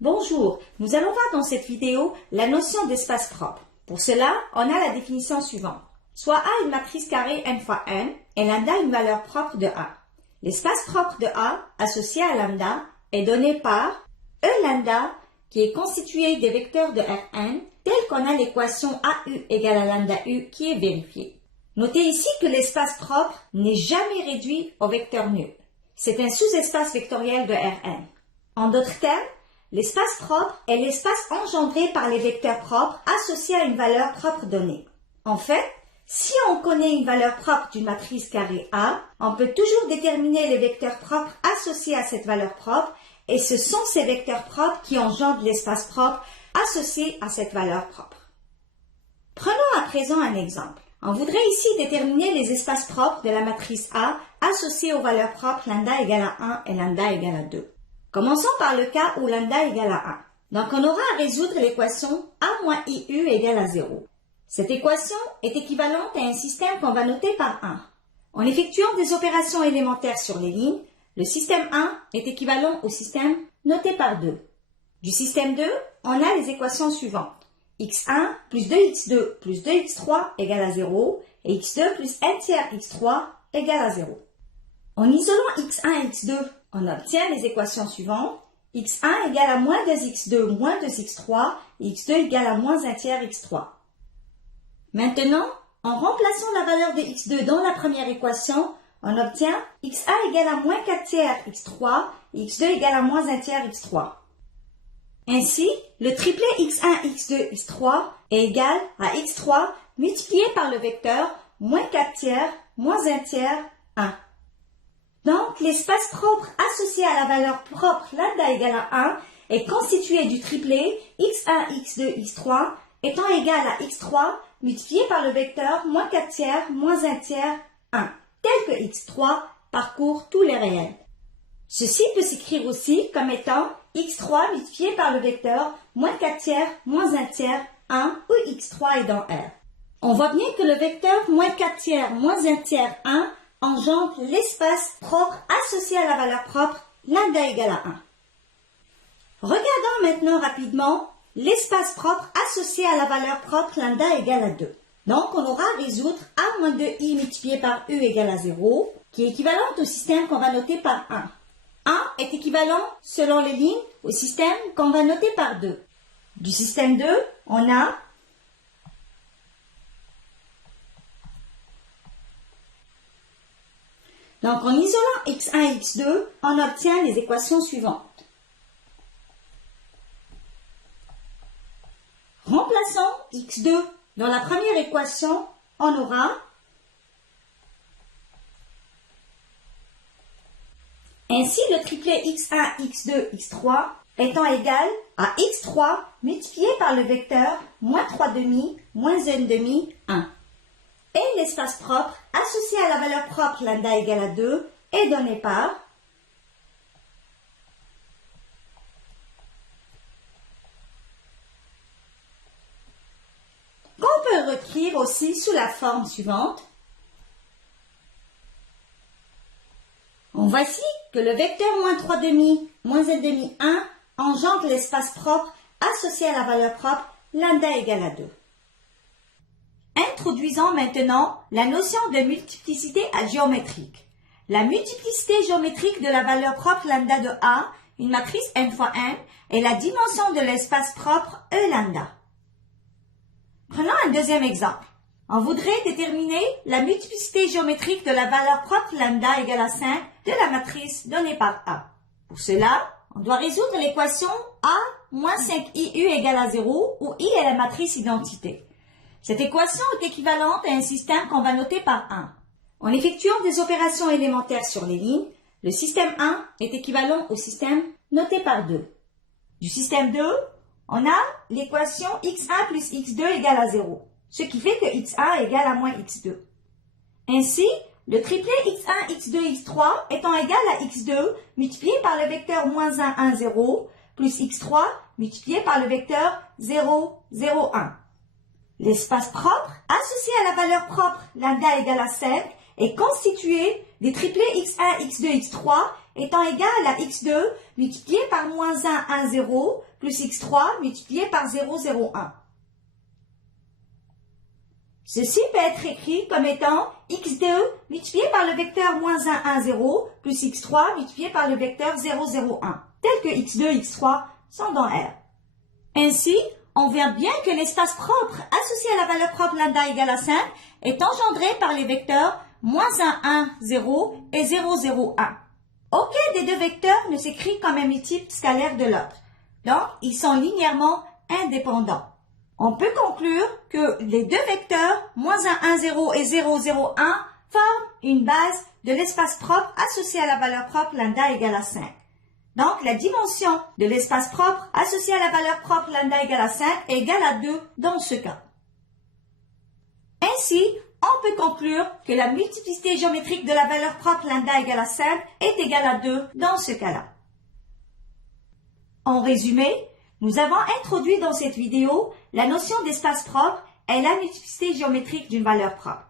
Bonjour, nous allons voir dans cette vidéo la notion d'espace propre. Pour cela, on a la définition suivante. Soit A une matrice carrée n fois n et lambda une valeur propre de A. L'espace propre de A associé à lambda est donné par E lambda qui est constitué des vecteurs de Rn tel qu'on a l'équation AU égale à lambda U qui est vérifiée. Notez ici que l'espace propre n'est jamais réduit au vecteur nul. C'est un sous-espace vectoriel de Rn. En d'autres termes, l'espace propre est l'espace engendré par les vecteurs propres associés à une valeur propre donnée. En fait, si on connaît une valeur propre d'une matrice carrée A, on peut toujours déterminer les vecteurs propres associés à cette valeur propre et ce sont ces vecteurs propres qui engendrent l'espace propre associé à cette valeur propre. Prenons à présent un exemple. On voudrait ici déterminer les espaces propres de la matrice A associés aux valeurs propres lambda égale à 1 et lambda égale à 2. Commençons par le cas où lambda égale à 1. Donc on aura à résoudre l'équation A moins IU égale à 0. Cette équation est équivalente à un système qu'on va noter par 1. En effectuant des opérations élémentaires sur les lignes, le système 1 est équivalent au système noté par 2. Du système 2, on a les équations suivantes. x1 plus 2x2 plus 2x3 égale à 0 et x2 plus n tiers x3 égale à 0. En isolant x1 et x2, on obtient les équations suivantes. x1 égale à moins 2x2 moins 2x3 et x2 égale à moins 1 tiers x3. Maintenant, en remplaçant la valeur de x2 dans la première équation, on obtient x1 égale à moins 4 tiers x3 et x2 égale à moins 1 tiers x3. Ainsi, le triplet x1, x2, x3 est égal à x3 multiplié par le vecteur moins 4 tiers, moins 1 tiers, 1. Donc, l'espace propre associé à la valeur propre lambda égale à 1 est constitué du triplet x1, x2, x3 étant égal à x3 multiplié par le vecteur moins 4 tiers, moins 1 tiers, 1, tel que x3 parcourt tous les réels. Ceci peut s'écrire aussi comme étant x3 multiplié par le vecteur moins 4 tiers, moins 1 tiers, 1 où x3 est dans R. On voit bien que le vecteur moins 4 tiers, moins 1 tiers, 1 engendre l'espace propre associé à la valeur propre lambda égale à 1. Regardons maintenant rapidement l'espace propre associé à la valeur propre lambda égale à 2. Donc on aura à résoudre A moins 2i multiplié par U égale à 0 qui est équivalente au système qu'on va noter par 1. 1 est équivalent, selon les lignes, au système qu'on va noter par 2. Du système 2, on a donc en isolant x1 et x2, on obtient les équations suivantes. Remplaçons x2 dans la première équation, on aura ainsi le triplet x1, x2, x3 étant égal à x3 multiplié par le vecteur moins 3 demi, moins 1 demi, 1. Et l'espace propre associé à la valeur propre lambda égale à 2 est donné par qu'on peut écrire aussi sous la forme suivante. On voit ici que le vecteur moins 3 demi, moins 1 demi, 1 engendre l'espace propre associé à la valeur propre lambda égale à 2. Introduisons maintenant la notion de multiplicité géométrique. La multiplicité géométrique de la valeur propre lambda de A, une matrice n fois n, est la dimension de l'espace propre E lambda. Prenons un deuxième exemple. On voudrait déterminer la multiplicité géométrique de la valeur propre lambda égale à 5 de la matrice donnée par A. Pour cela, on doit résoudre l'équation A moins 5IU égale à 0 où I est la matrice identité. Cette équation est équivalente à un système qu'on va noter par 1. En effectuant des opérations élémentaires sur les lignes, le système 1 est équivalent au système noté par 2. Du système 2, on a l'équation x1 plus x2 égale à 0, ce qui fait que x1 égale à moins x2. Ainsi, le triplet x1, x2, x3 étant égal à x2 multiplié par le vecteur moins 1, 1, 0 plus x3 multiplié par le vecteur 0, 0, 1. L'espace propre associé à la valeur propre lambda égale à 5 est constitué des triplets x1, x2, x3 étant égal à x2 multiplié par moins 1, 1, 0, plus x3 multiplié par 0, 0, 1. Ceci peut être écrit comme étant x2 multiplié par le vecteur moins 1, 1, 0, plus x3 multiplié par le vecteur 0, 0, 1, tel que x2 et x3 sont dans R. Ainsi, on voit bien que l'espace propre associé à la valeur propre lambda égale à 5 est engendré par les vecteurs moins 1, 1, 0 et 0, 0, 1. Aucun des deux vecteurs ne s'écrit comme un multiple scalaire de l'autre. Donc, ils sont linéairement indépendants. On peut conclure que les deux vecteurs, moins 1, 1, 0 et 0, 0, 1, forment une base de l'espace propre associé à la valeur propre lambda égale à 5. Donc, la dimension de l'espace propre associé à la valeur propre lambda égale à 5 est égale à 2 dans ce cas. Ainsi, on peut conclure que la multiplicité géométrique de la valeur propre lambda égale à 5 est égale à 2 dans ce cas-là. En résumé, nous avons introduit dans cette vidéo la notion d'espace propre et la multiplicité géométrique d'une valeur propre.